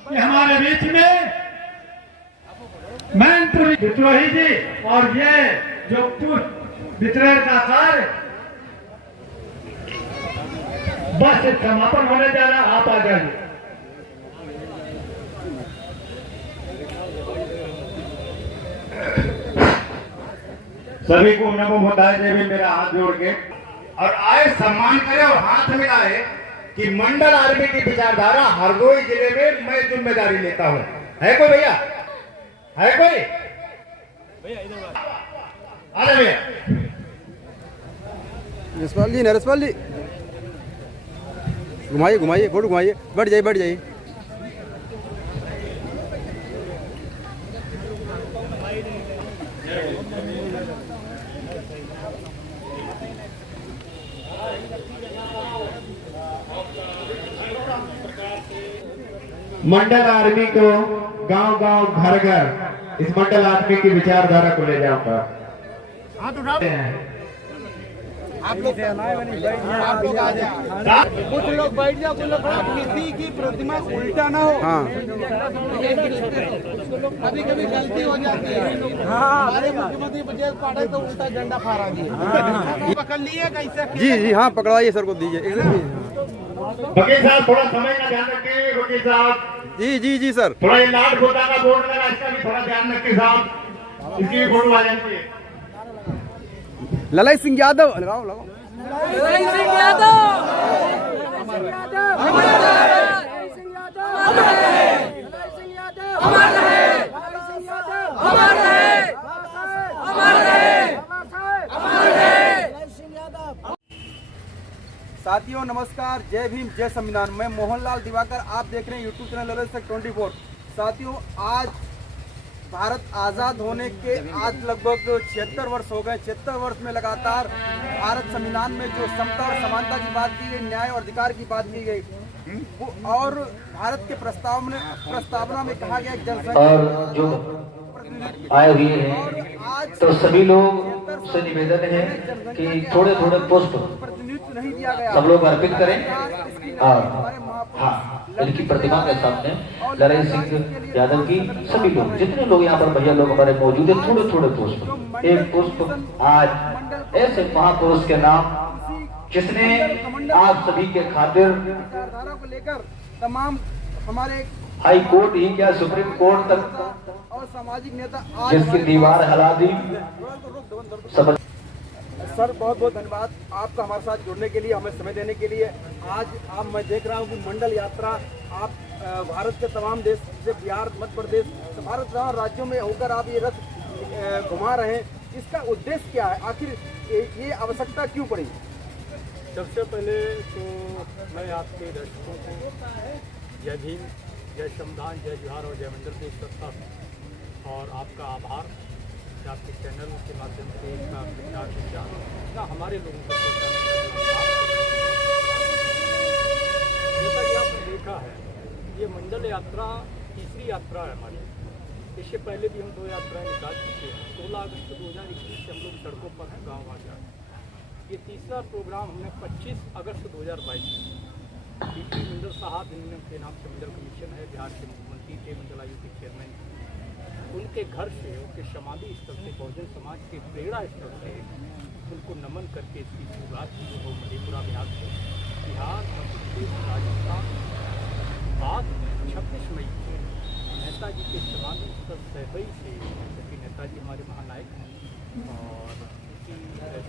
कि हमारे बीच में मैनपुरी विद्रोही जी और ये जो पुष्प वितरण का कार्य बस समापन होने जा रहा, आप आ जाइए। सभी को नमो बुद्धाय देवी मेरा हाथ जोड़ के और आए सम्मान करे और हाथ मिलाए कि मंडल आर्मी की विचारधारा हरदोई जिले में मैं जिम्मेदारी लेता हूं। है कोई भैया? है कोई भैया? अरे भैया रसपाल जी, नरसपाल जी घुमाइए घुमाइए, फोटो घुमाइए, बढ़ जाइए बढ़ जाइए। मंडल आर्मी को गांव गांव घर घर इस मंडल आर्मी की विचारधारा को ले जाऊंगा। आप लोग आ जाए, कुछ लोग बैठ जाओ, कुछ लोग किसी की प्रतिमा उल्टा ना हो। हाँ कभी कभी गलती हो जाती है। हमारे मुख्यमंत्री बजट पाठक तो उल्टा झंडा फहरा दिए। पकड़ लिए कैसे? जी जी हाँ, पकड़वाइए सर को दीजिए। वकील साहब थोड़ा समय का ध्यान रखिए। वकील साहब जी जी जी सर, थोड़ा ये लाल खोता का बोर्ड लगा, इसका भी थोड़ा ध्यान रखिए साहब। इसकी फोटो आ जाती है। ललाई सिंह यादव लगाओ लगाओ। ललाई सिंह यादव, अमर रहे, अमर रहे, सिंह यादव, अमर रहे, सिंह यादव, अमर रहे, सिंह यादव, अमर रहे, अमर रहे, अमर रहे, सिंह यादव। साथियों नमस्कार, जय भीम जय संविधान। मैं मोहनलाल दिवाकर, आप देख रहे हैं यूट्यूब चैनल लड़ाई तक 24। साथियों आज भारत आज़ाद होने के आज लगभग 76 वर्ष हो गए। 76 वर्ष में लगातार भारत संविधान में जो समता और समानता की बात की गई, न्याय और अधिकार की बात की गई, और भारत के प्रस्तावना में कहा गया जनसंख्या और जो आए हुए हैं तो सभी लोग से निवेदन है कि थोड़े थोड़े पुष्प प्रतिनिधित्व नहीं दिया गया, सब लोग अर्पित करें। और हाँ, इनकी प्रतिमा के सामने लड़ाई सिंह यादव की सभी लोग, जितने लोग यहाँ पर भैया लोग हमारे मौजूद है, थोड़े थोड़े पुष्प, एक पुष्प आज ऐसे महापुरुष के नाम जिसने आप सभी के खातिर विचारधारा को लेकर तमाम हमारे हाई कोर्ट ही क्या सुप्रीम कोर्ट तक और सामाजिक नेता जिसकी दीवार हिला दी। समझ सर बहुत बहुत धन्यवाद आपका हमारे साथ जुड़ने के लिए, हमें समय देने के लिए। आज मैं देख रहा हूँ कि मंडल यात्रा आप भारत के तमाम देश से बिहार, मध्य प्रदेश, भारत तमाम राज्यों में होकर आप ये रथ घुमा रहे हैं। इसका उद्देश्य क्या है? आखिर ये आवश्यकता क्यों पड़ी? सबसे पहले तो मैं आपके दर्शकों को जय भीम, जय संविधान, जय जोहार और जय मंडल देश करता हूँ, और आपका आभार कि आपके चैनल के माध्यम से इसका प्रचार हमारे लोगों को जैसा कि आपने देखा है, ये मंडल यात्रा तीसरी यात्रा है हमारी। इससे पहले भी हम 2 यात्राएं निकाल चुके हैं। 16 अगस्त 2021 से हम लोग सड़कों पर हैं, गाँव आ जाए। ये तीसरा प्रोग्राम हमने 25 अगस्त 2022 डीपी मंडल साहब, जिनके नाम से मंडल कमीशन है, बिहार के मुख्यमंत्री थे, मंडल आयोग के चेयरमैन, उनके घर से, उनके समाधि स्थल से, बहुजन समाज के प्रेरणा स्थल से उनको नमन करके इसकी शुरुआत की हो मधेपुरा बिहार से। बिहार, मध्य प्रदेश, राजस्थान, बाद 26 मई को नेताजी के समाधि स्थल सहबई से, क्योंकि नेताजी हमारे महानायक हैं, और उनकी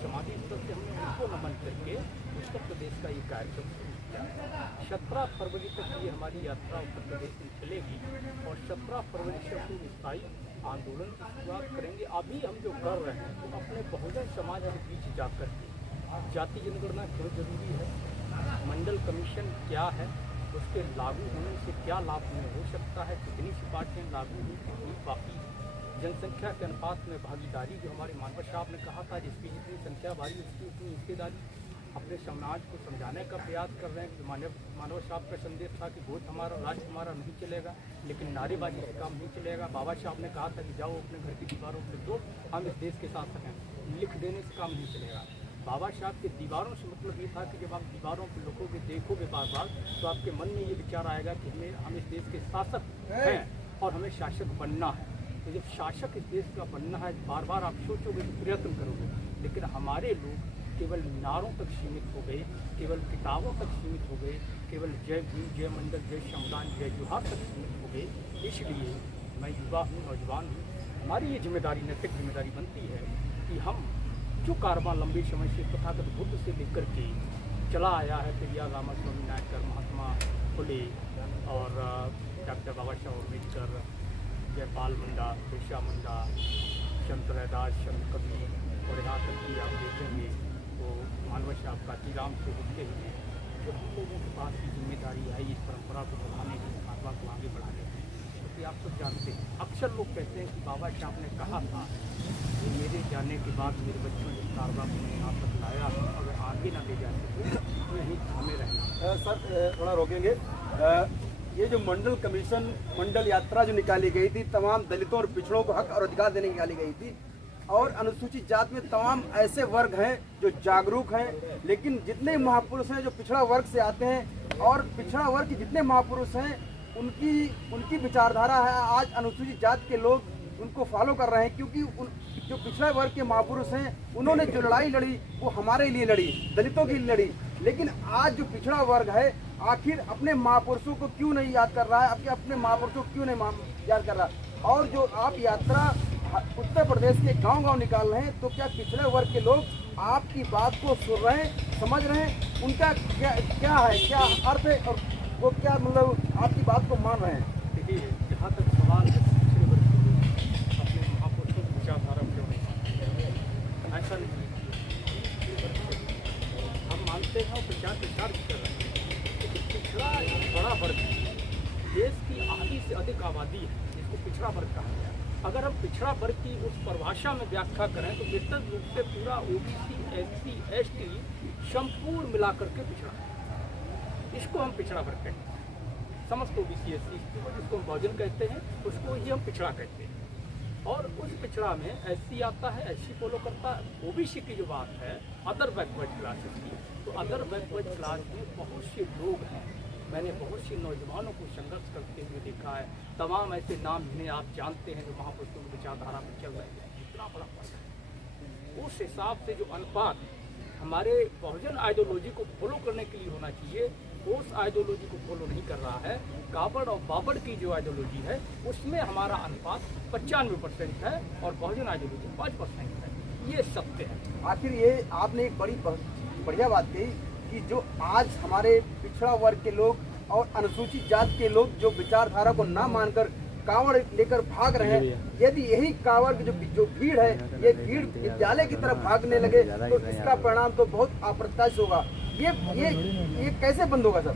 समाधि स्थल से हमने उनको नमन करके उत्तर प्रदेश का ये कार्यक्रम शुरू किया। 17 फरवरी तक ये हमारी यात्रा उत्तर प्रदेश में चलेगी, और 17 फरवरी से हम स्थायी आंदोलन की शुरुआत करेंगे। अभी हम जो कर रहे हैं तो अपने बहुजन समाज के बीच जाकर के जाति जनगणना क्यों जरूरी है, मंडल कमीशन क्या है, उसके लागू होने से क्या लाभ हमें हो सकता है, कितनी सी पार्टियाँ लागू हुई, कितनी बाकी, जनसंख्या के अनुपात में भागीदारी, जो हमारे मानव साहब ने कहा था जिसकी जितनी संख्या भारी उसकी उतनी हिस्सेदारी, अपने समाज को समझाने का प्रयास कर रहे हैं। मानव साहब का संदेश था कि वोट हमारा, राष्ट्र हमारा नहीं चलेगा, लेकिन नारेबाजी से काम नहीं चलेगा। बाबा साहब ने कहा था कि जाओ अपने घर की दीवारों पर दो, हम इस देश के साथ हैं, लिख देने से काम नहीं चलेगा। बाबा साहब के दीवारों से मतलब ये था कि जब आप दीवारों पर लोगों के देखोगे बार बार तो आपके मन में ये विचार आएगा कि हम इस देश के शासक हैं और हमें शासक बनना है। तो जब शासक इस देश का बनना है बार बार आप सोचोगे तो प्रयत्न करोगे, लेकिन हमारे लोग केवल नारों तक सीमित हो गए, केवल किताबों तक सीमित हो गए, केवल जय भीम, जय मंडल, जय श्रमदान, जय जोहार तक सीमित हो गए। इसलिए मैं युवा हूँ, नौजवान हूँ, हमारी ये जिम्मेदारी, नैतिक जिम्मेदारी बनती है कि हम जो कारवां लंबे समय से तथागत बुद्ध से लेकर के चला आया है, पेरियार रामास्वामी नायकर, महात्मा फुले और डॉक्टर बाबा साहब अम्बेडकर, जयपाल मुंडा, बिरसा मुंडा, संत रैदास, संत कबीर और यहाँ तक कि आप देखेंगे तो मानव साहब कांचीराम से होते हुए जो हम लोगों के पास की जिम्मेदारी है इस परंपरा को बढ़ाने की, कारवां को आगे बढ़ाने की। क्योंकि आप सब जानते हैं, अक्सर लोग कहते हैं कि बाबा साहब ने कहा था कि मेरे जाने के बाद मेरे बच्चों ने कारवां को यहाँ तक लाया, अगर आगे ना ले जा सके तो यहीं थामे रहेंगे। सर थोड़ा रोकेंगे। ये जो मंडल कमीशन, मंडल यात्रा जो निकाली गई थी, तमाम दलितों और पिछड़ों को हक और अधिकार देने निकाली गई थी, और अनुसूचित जात में तमाम ऐसे वर्ग हैं जो जागरूक हैं, लेकिन जितने महापुरुष हैं जो पिछड़ा वर्ग से आते हैं और पिछड़ा वर्ग के जितने महापुरुष हैं उनकी विचारधारा है आज अनुसूचित जात के लोग उनको फॉलो कर रहे हैं, क्योंकि जो पिछड़ा वर्ग के महापुरुष हैं उन्होंने जो लड़ाई लड़ी वो हमारे लिए लड़ी, दलितों के लिए लड़ी। लेकिन आज जो पिछड़ा वर्ग है आखिर अपने महापुरुषों को क्यों नहीं याद कर रहा है, अपने महापुरुषों को क्यों नहीं याद कर रहा है? और जो आप यात्रा उत्तर प्रदेश के गांव-गांव निकाल रहे हैं, तो क्या पिछड़े वर्ग के लोग आपकी बात को सुन रहे हैं, समझ रहे हैं, उनका क्या है, क्या अर्थ है और वो क्या मतलब आपकी बात को मान रहे हैं? देखिए, जहाँ तक सवाल है पिछड़े वर्ग के लोग अपने महापुरुषों की विचारधारा क्यों नहीं मानते, ऐसा नहीं। हम मानते हैं और विचार भी कर रहे हैं कि पिछड़ा एक बड़ा वर्ग है, देश की आधी से अधिक आबादी है जिसको पिछड़ा वर्ग कहा गया। अगर हम पिछड़ा वर्ग की उस परिभाषा में व्याख्या करें तो विस्तृत रूप से पूरा ओबीसी, एससी, एसटी संपूर्ण मिलाकर के पिछड़ा, इसको हम पिछड़ा वर्ग कहते हैं। समस्त ओबीसी, एससी को जिसको हम बहुजन कहते हैं उसको ही हम पिछड़ा कहते हैं। और उस पिछड़ा में एससी आता है, एससी फॉलो करता है। ओबीसी की जो बात है अदर बैकवर्ड क्लासेस की, तो अदर बैकवर्ड क्लास में बहुत से लोग हैं, मैंने बहुत से नौजवानों को संघर्ष करते हुए देखा है। तमाम ऐसे नाम जिन्हें आप जानते हैं जो महापुरुषों की विचारधारा में चल रहे हैं, इतना बड़ा फर्क है। उस हिसाब से जो अनुपात हमारे बहुजन आइडियोलॉजी को फॉलो करने के लिए होना चाहिए, उस आइडियोलॉजी को फॉलो नहीं कर रहा है। काबड़ और बाबड़ की जो आइडियोलॉजी है उसमें हमारा अनुपात 95% है और बहुजन आइडियोलॉजी 5% है। ये सत्य है। आखिर ये आपने एक बड़ी बढ़िया बात कही कि जो आज हमारे पिछड़ा वर्ग के लोग और अनुसूचित जात के लोग जो विचारधारा को ना मानकर कांवड़ लेकर भाग रहे हैं, यदि यही कांवड़ की जो भीड़ है ये भीड़ विद्यालय की तरफ भागने लगे तो इसका परिणाम तो बहुत अप्रत्याशित होगा। ये कैसे बंद होगा सर?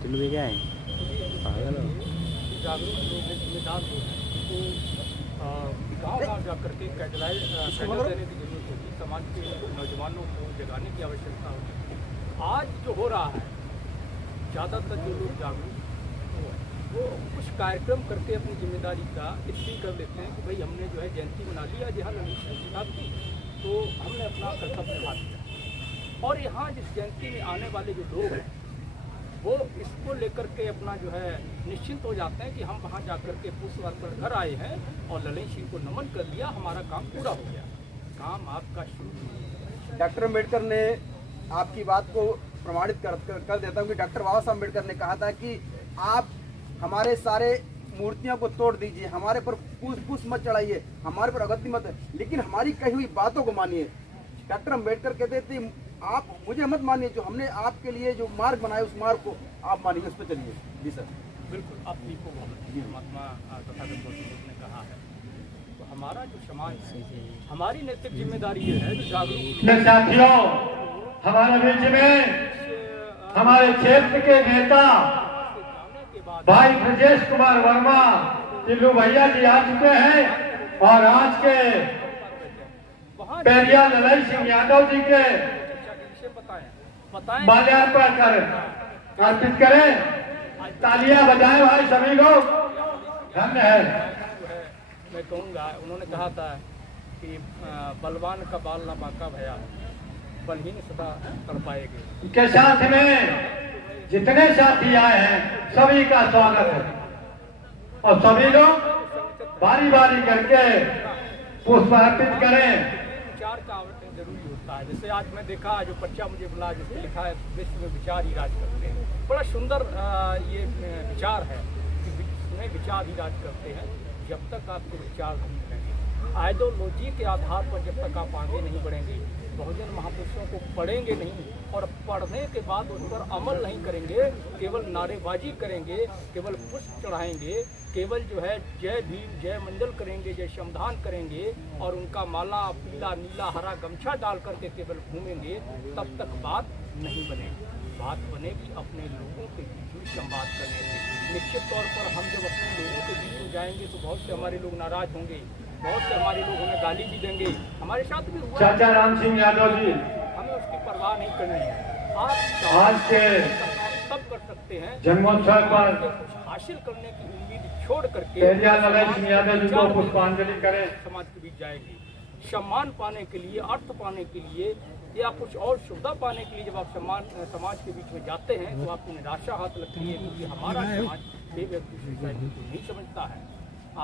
जागरूक लोग हैं, जिम्मेदार लोग हैं, उनको गाँव जा करके कैडलाइज देने की जरूरत होगी। समाज के नौजवानों को जगाने की आवश्यकता होगी। आज जो हो रहा है, ज़्यादातर जो लोग जागरूक वो कुछ कार्यक्रम करके अपनी जिम्मेदारी का इसलिए कर लेते हैं कि भाई हमने जो है जयंती मना लिया जहाँ ललित साहब की, तो हमने अपना कर्तव्य निभा दिया। और यहाँ जिस जयंती में आने वाले जो लोग हैं वो इसको लेकर के अपना जो है निश्चिंत हो जाते हैं कि हम वहाँ जा कर के पुष्प अर्पण घर आए हैं और ललित सिंह को नमन कर लिया, हमारा काम पूरा हो गया। काम आपका शुरू। डॉक्टर अम्बेडकर ने आपकी बात को प्रमाणित कर देता हूँ कि डॉक्टर बाबा साहब अम्बेडकर ने कहा था कि आप हमारे सारे मूर्तियों को तोड़ दीजिए, हमारे पर पुष्प मत चढ़ाइए, हमारे पर अगत्य मत, लेकिन हमारी कही हुई बातों को मानिए। डॉक्टर अम्बेडकर कहते थे आप मुझे मत मानिए, जो हमने आपके लिए जो मार्ग बनाया उस मार्ग को आप मानिए, उस पर चलिए। जी सर, बिल्कुल आप ठीक हो। महात्मा तथागत गौतम बुद्ध ने कहा है, तो हमारा जो समाज है, हमारी नैतिक जिम्मेदारी ये है जो जागरूक। साथियों, हमारे बीच में हमारे क्षेत्र के नेता भाई ब्रजेश कुमार वर्मा टिल्लू भैया जी आ चुके हैं और आज के पेरियार ललित सिंह यादव जी के माल्यार्पण अर्पित करें। तालियां बजाएं भाई सभी लोग, धन्य है। मैं कहूँगा, उन्होंने कहा था कि बलवान का बाल ना बांका भया, बलहीन सदा तड़पाएंगे। के साथ में जितने साथी आए हैं सभी का स्वागत है और सभी लोग बारी बारी करके पुष्प अर्पित करें। विचार का आवंटन जरूरी होता है। जैसे आज मैं देखा जो पर्चा मुझे मिला जिसमें लिखा है विश्व में विचार ही राज करते हैं। बड़ा सुंदर ये विचार है कि विश्व में विचार ही राज करते हैं। जब तक आपको विचार नहीं मिलेंगे, आइडियोलॉजी के आधार पर जब तक आप आगे नहीं बढ़ेंगे, बहुजन महापुरुषों को पढ़ेंगे नहीं और पढ़ने के बाद उस पर अमल नहीं करेंगे, केवल नारेबाजी करेंगे, केवल पुष्प चढ़ाएंगे, केवल जो है जय भीम जय मंडल करेंगे, जय श्रमदान करेंगे और उनका माला पीला नीला हरा गमछा डाल करके केवल घूमेंगे, तब तक बात नहीं बनेगी। बात बनेगी अपने लोगों के बीच संवाद करने से। निश्चित तौर पर हम जब अपने लोगों के बीच में जाएंगे तो बहुत से हमारे लोग नाराज होंगे, बहुत से हमारे लोग हमें गाली भी देंगे। हमारे साथ भी हुआ चाचा राम सिंह यादव जी, हमें उसकी परवाह नहीं करनी है। आप आज के तब कर सकते हैं जन्मोत्सव पर कुछ हासिल करने की उम्मीद छोड़ करके तेलिया नरेश सिंह यादव जी को पुष्पांजलि करें। समाज के बीच जाएंगे। सम्मान पाने के लिए, अर्थ पाने के लिए या कुछ और सुविधा पाने के लिए जब आप समाज के बीच में जाते हैं तो आपको निराशा हाथ लगती है, क्योंकि हमारा समाज बेव्यक्ति सोसाइटी को नहीं समझता है।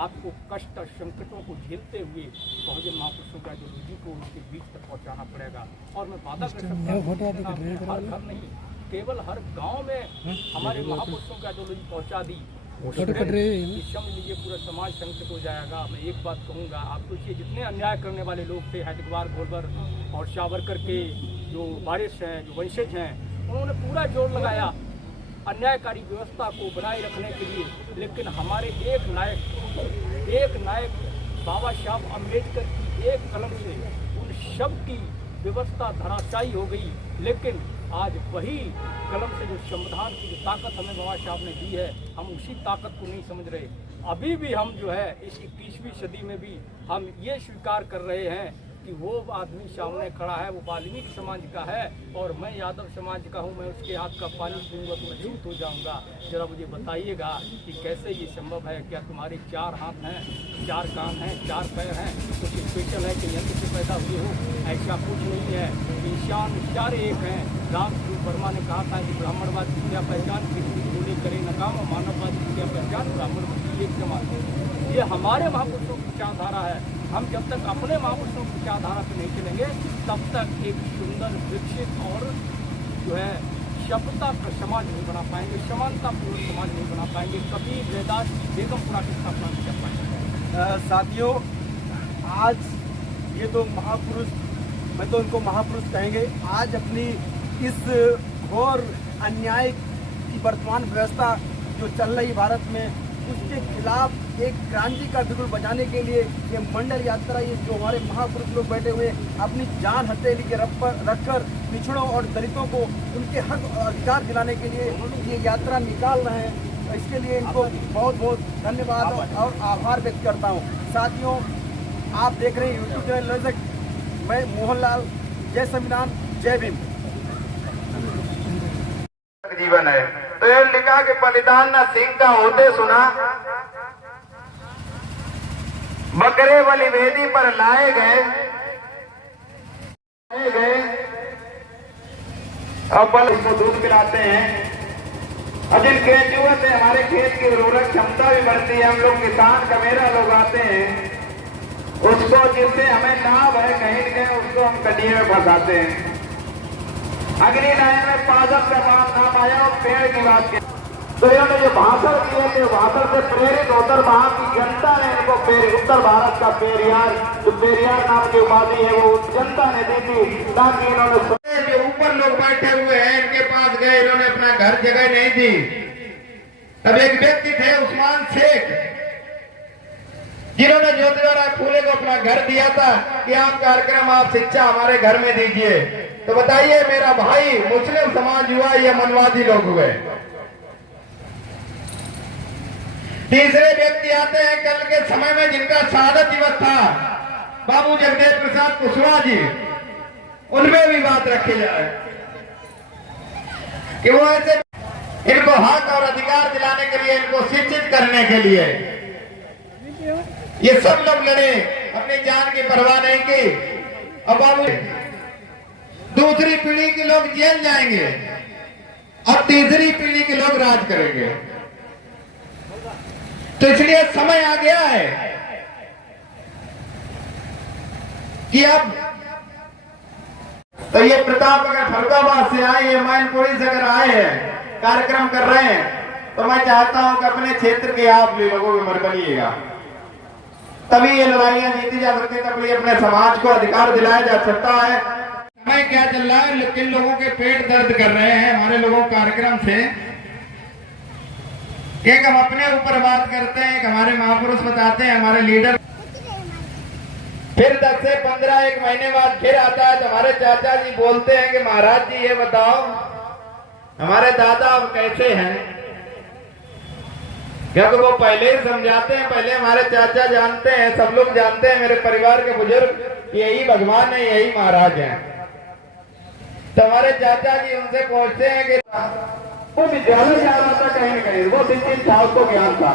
आपको कष्ट और संकटों को झेलते हुए बहुजन महापुरुषों का आइडियोलॉजी को उनके बीच तक पहुंचाना पड़ेगा। और मैं वादा कर सकता हूँ हर घर नहीं, केवल हर गांव में हमारे महापुरुषों की आइडियोलॉजी पहुंचा दी, समझ लीजिए पूरा समाज संकट हो जाएगा। मैं एक बात कहूँगा, आप सोचिए जितने अन्याय करने वाले लोग थे, हैदराबाद गोलबर और सावरकर के जो वारिस हैं, जो वंशज हैं, उन्होंने पूरा जोर लगाया अन्यायकारी व्यवस्था को बनाए रखने के लिए। लेकिन हमारे एक नायक बाबा साहब अम्बेडकर की एक कलम से उन सब की व्यवस्था धराशायी हो गई। लेकिन आज वही कलम से जो संविधान की जो ताकत हमें बाबा साहब ने दी है, हम उसी ताकत को नहीं समझ रहे। अभी भी हम जो है इस 21वीं सदी में भी हम ये स्वीकार कर रहे हैं कि वो आदमी सामने खड़ा है, वो वाल्मीकि समाज का है और मैं यादव समाज का हूँ। मैं उसके हाथ का पानी पीऊँगा तो मैं चूत हो जाऊँगा। जरा मुझे बताइएगा कि कैसे ये संभव है? क्या तुम्हारे 4 हाथ हैं, 4 कान हैं, 4 पैर हैं, कुछ स्पेशल है कि यंत्र से पैदा हुए हो? ऐसा कुछ नहीं है। इंसान 4 एक हैं। रामस्वरूप वर्मा ने कहा था कि ब्राह्मणवाद की क्या पहचान, किसी गोली करे नकाम, और मानववाद की क्या पहचान, ब्राह्मणवाद की एक समाज। ये हमारे महापुरुषों की विचारधारा है। हम जब तक अपने महापुरुषों की विचारधारा पर नहीं चलेंगे, तब तक एक सुंदर विकसित और जो है सभ्यता का समाज नहीं बना पाएंगे, समानतापूर्ण समाज नहीं बना पाएंगे, कभी रैदास की बेगमपुरा की स्थापना नहीं कर पाएंगे। साथियों, आज ये तो महापुरुष, मैं तो इनको महापुरुष कहेंगे, आज अपनी इस घोर अन्याय की वर्तमान व्यवस्था जो चल रही भारत में, उसके खिलाफ एक क्रांति का बिगुल बजाने के लिए ये मंडल यात्रा, ये जो हमारे महापुरुष लोग बैठे हुए अपनी जान हथेली के रखकर पिछड़ों और दलितों को उनके हक और अधिकार दिलाने के लिए ये यात्रा निकाल रहे हैं। इसके लिए इनको बहुत बहुत धन्यवाद और आभार व्यक्त करता हूँ। साथियों, आप देख रहे हैं यूट्यूब चैनल, मैं मोहनलाल, जय संविधान, जय भीम। जीवन है तो ये लिखा कि बलिदान न सिंह का होते सुना, बकरे बलि वेदी पर लाए गए और बल इसको दूध पिलाते हैं। और जिन केंचुओं से हमारे खेत की उर्वरक क्षमता भी बढ़ती है, हम लोग किसान कमेरा लोग आते हैं, उसको जिससे हमें लाभ है कहीं न कहीं उसको हम कटिए में फंसाते हैं। अग्नि नायन में पादप का नाम आया और पेड़ की बात की, तो इन्होंने जो भाषण दिए थे, भाषण से प्रेरित होकर वहां की जनता ने इनको उत्तर भारत का पेरियार, जो पेरियार नाम की उपाधि है, वो जनता ने दी थी, ताकि इन्होंने जो ऊपर लोग बैठे हुए हैं इनके पास गए, इन्होंने अपना घर जगह नहीं दी। तब एक व्यक्ति थे उस्मान शेख, जिन्होंने ज्योतिबा राय फूले को अपना घर दिया था कि आप कार्यक्रम, आप शिक्षा हमारे घर में दीजिए। तो बताइए मेरा भाई, मुस्लिम समाज हुआ, ये मनवादी लोग हुए। तीसरे व्यक्ति आते हैं कल के समय में जिनका शहादत दिवस था, बाबू जगदेव प्रसाद कुशवाहा जी, उनमें भी बात रखी जाए कि वो ऐसे इनको हक और अधिकार दिलाने के लिए, इनको शिक्षित करने के लिए ये सब लोग लड़े, अपनी जान की परवाह नहीं की। अब बाबू दूसरी पीढ़ी के लोग जेल जाएंगे और तीसरी पीढ़ी के लोग राज करेंगे। तो इसलिए समय आ गया है कि अब तो ये प्रताप अगर फरुखाबाद से आए, ये मैनपुरी से अगर आए हैं, कार्यक्रम कर रहे हैं, तो मैं चाहता हूं कि अपने क्षेत्र के आप भी लोगों में मर बनिएगा, तभी ये लड़ाइयां जीती जा सकती है, तभी अपने समाज को अधिकार दिलाया जा सकता है। समय क्या चल रहा है, लेकिन लोगों के पेट दर्द कर रहे हैं हमारे लोगों कार्यक्रम से। एक हम अपने ऊपर बात करते हैं, हमारे महापुरुष बताते हैं, हमारे लीडर, फिर 10 से 15 एक महीने बाद फिर आता है तो हमारे चाचा जी बोलते हैं कि महाराज जी ये बताओ हमारे दादा अब कैसे हैं, क्योंकि वो पहले ही समझाते हैं, पहले हमारे चाचा जानते हैं, सब लोग जानते हैं, मेरे परिवार के बुजुर्ग यही भगवान है, यही महाराज हैं। तो हमारे चाचा जी उनसे पूछते हैं कि वो विद्यालय जा रहा था कहीं न कहीं, वो शिक्षित था, उसको ज्ञान था,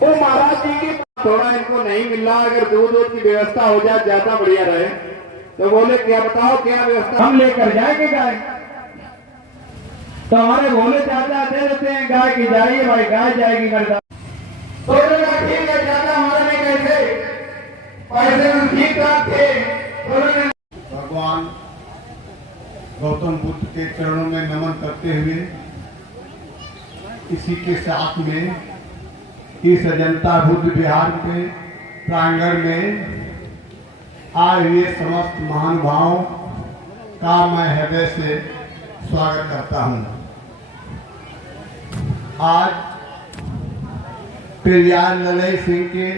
वो महाराज जी की थोड़ा इनको नहीं मिल रहा, अगर दूध की व्यवस्था हो जाए ज्यादा बढ़िया रहे। तो बोले क्या बताओ क्या व्यवस्था हम लेकर जाएंगे गाय। तो हमारे भोले चाचा दे देते हैं गाय की, जाइए भाई गाय जाएगी मेरे साथ। तो ठीक है चाचा, हमारे लिए कैसे पैसे ठीक ठाक थे। भगवान गौतम बुद्ध के चरणों में नमन करते हुए इसी के साथ में इस अजंता बुद्ध विहार के प्रांगण में आए हुए समस्त महानुभावों का मैं हृदय से स्वागत करता हूं। आज पेरियार ललई सिंह के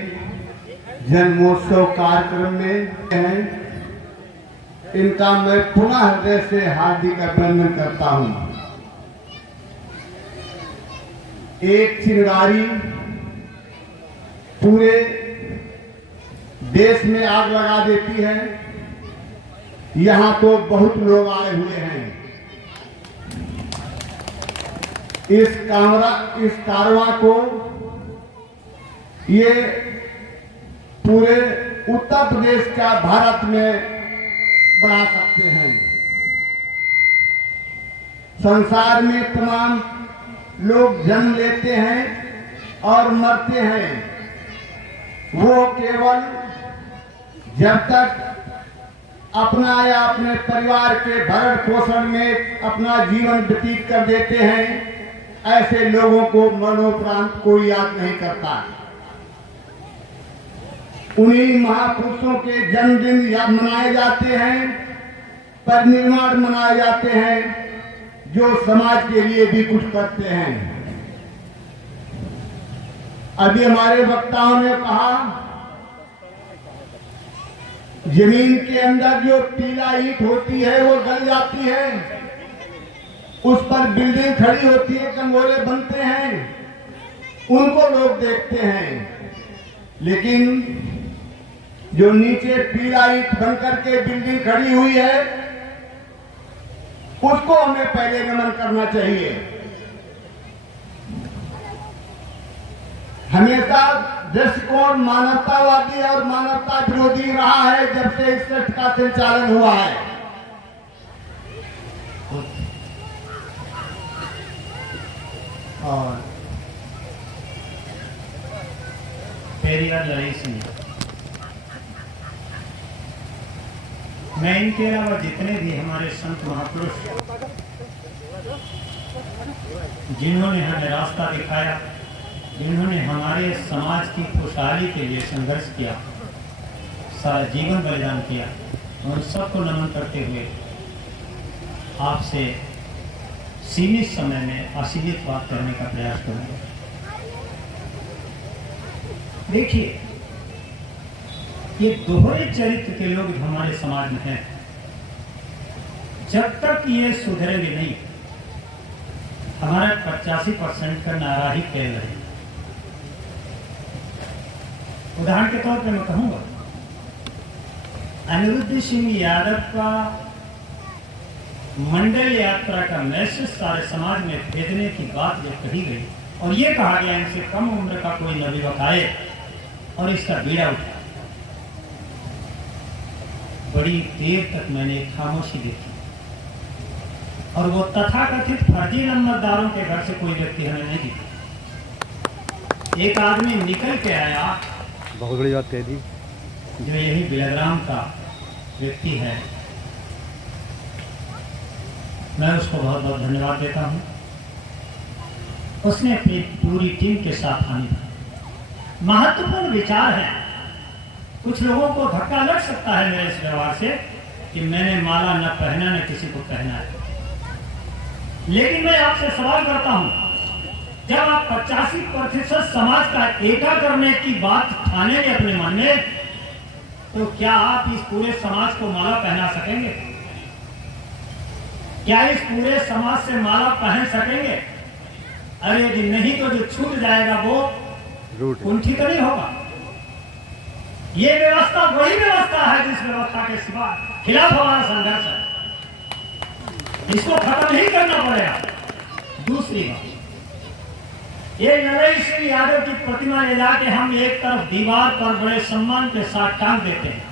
जन्मोत्सव कार्यक्रम में हैं, इनका मैं पुनः हृदय से हार्दिक अभिनंदन करता हूं। एक चिंगारी पूरे देश में आग लगा देती है, यहाँ तो बहुत लोग आए हुए हैं। इस कारवां को ये पूरे उत्तर प्रदेश का भारत में बना सकते हैं। संसार में तमाम लोग जन्म लेते हैं और मरते हैं, वो केवल जब तक अपना या अपने परिवार के भरण पोषण में अपना जीवन व्यतीत कर देते हैं, ऐसे लोगों को मरणोपरांत कोई याद नहीं करता। उन्हीं महापुरुषों के जन्मदिन मनाए जाते हैं, परिनिर्वाण मनाए जाते हैं, जो समाज के लिए भी कुछ करते हैं। अभी हमारे वक्ताओं ने कहा, जमीन के अंदर जो पीला ईंट होती है वो गल जाती है, उस पर बिल्डिंग खड़ी होती है, कंगोले बनते हैं, उनको लोग देखते हैं। लेकिन जो नीचे पीला ईंट बन करके बिल्डिंग खड़ी हुई है, उसको हमें पहले नमन करना चाहिए। हमेशा दृष्टिकोण मानवतावादी और मानवता विरोधी रहा है जब से इस ट्रस्ट का संचालन हुआ है। और पेरियार ललई सिंह, मैं इनके अलावा जितने भी हमारे संत महापुरुष जिन्होंने हमें रास्ता दिखाया, जिन्होंने हमारे समाज की खुशहाली के लिए संघर्ष किया, सारा जीवन बलिदान किया, उन सबको नमन करते हुए आपसे सीमित समय में असीमित बात करने का प्रयास करूंगा। देखिए, ये दोहरे चरित्र के लोग हमारे समाज में हैं। जब तक ये सुधरेंगे नहीं, हमारा 85% का नारा ही फैल रहे। उदाहरण के तौर पे मैं कहूंगा, अनिरुद्ध सिंह यादव का मंडल यात्रा का मैसेज सारे समाज में भेजने की बात जब कही गई और ये कहा गया इनसे कम उम्र का कोई नवयुवक आए और इसका बीड़ा उठा, बड़ी देर तक मैंने खामोशी देखी। और वो तथाकथित फर्जी नंबरदारों के घर से कोई व्यक्ति हमें नहीं दिखा। एक आदमी निकल के आया, बहुत बड़ी बात कह दी, जो यही बिलग्राम का व्यक्ति है। मैं उसको बहुत बहुत धन्यवाद देता हूँ। उसने अपनी पूरी टीम के साथ आने महत्वपूर्ण विचार है। कुछ लोगों को धक्का लग सकता है मेरे इस व्यवहार से कि मैंने माला न पहना न किसी को पहना है, लेकिन मैं आपसे सवाल करता हूं, जब आप 85% समाज का एकता करने की बात ठानेंगे अपने मन में, तो क्या आप इस पूरे समाज को माला पहना सकेंगे? क्या इस पूरे समाज से माला पहन सकेंगे? अरे यदि नहीं तो जो छूट जाएगा वो कुंठित नहीं होगा। ये व्यवस्था वही व्यवस्था है जिस व्यवस्था के खिलाफ हमारा संघर्ष है। इसको खत्म नहीं करना पड़ेगा। दूसरी बात, ये नरहरि सिंह यादव की प्रतिमा ले जाके हम एक तरफ दीवार पर बड़े सम्मान के साथ टांग देते हैं।